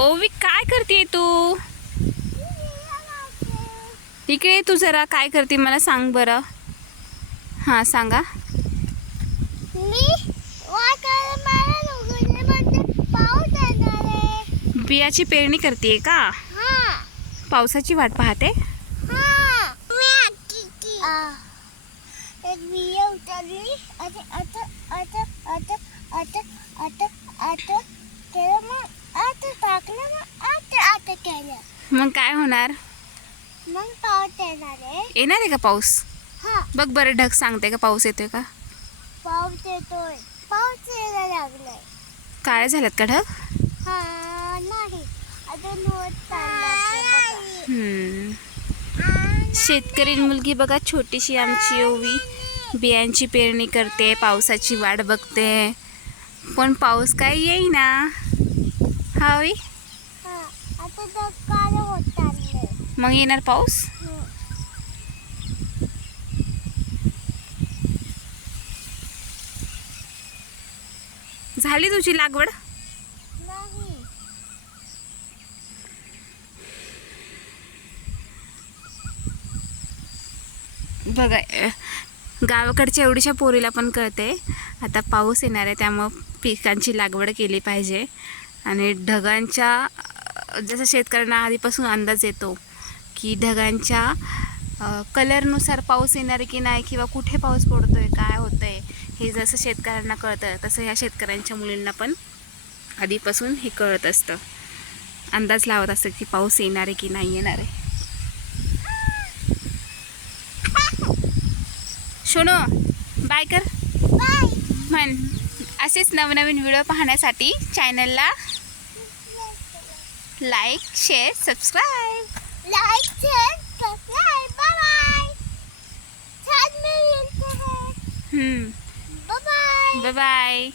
ओवी काय करते तू? इकडे ये तू जरा, काय करते मला सांग बरं. हां सांगा. बियाची पेरणी करते का? पावसाची वाट पाहते. मग काय होणार? मग पाऊस येणार आहे. येणार आहे का पाऊस? हा, बघ बरं, ढग सांगते का पाऊस येतोय का? पाऊस येतोय. पाऊस यायला लागलाय. काळे झालेत का ढग? हा नाही, अजून होत चाललाय. शेतकरी मुलगी बघा, छोटीशी आमची ओवी बियांची पेरणी करते, पावसाची वाट बघते, पण पाऊस काही येईना. हा ओवी, आता तर काळ होत चाललंय. मग येणार पाऊस? झाली तुझी लागवड? नाही. बघा, गावाकडच्या एवढीशा पोरीला पण कळते आता पाऊस येणार आहे, त्यामुळं पिकांची लागवड केली पाहिजे. आणि ढगांच्या, जसं शेतकऱ्यांना आधीपासून अंदाज येतो की ढगांच्या कलरनुसार पाऊस येणार आहे की नाही, किंवा कुठे पाऊस पडतोय, काय होतंय, हे जसं शेतकऱ्यांना कळतं तसं ह्या शेतकऱ्यांच्या मुलींना पण आधीपासून हे कळत असतं, अंदाज लावत असतं की पाऊस येणार आहे की नाही येणार आहे. शोनो, बाय कर. बाय. म्हण. असेच नवनवीन व्हिडिओ पाहण्यासाठी चॅनलला like, share, subscribe. Like, share, subscribe. Bye bye. छान मिळेल. Bye bye. Bye bye.